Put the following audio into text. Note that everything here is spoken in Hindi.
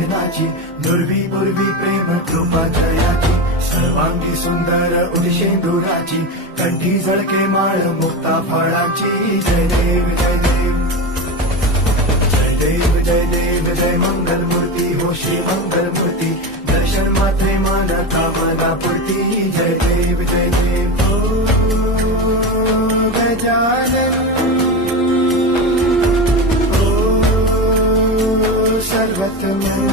विघ्नाची, दुर्वी पूर्वी प्रेम कृपा जयाची, सर्वांगी सुंदर उदिशेंदुराची, कंठी झळके माळ मुक्ता फळाची. जय देव जय देव जय देव जय देव जय मंगल मूर्ती हो श्री मंगल मूर्ती, दर्शन मात्रे मान कामना पूर्ती. जय देव जय देव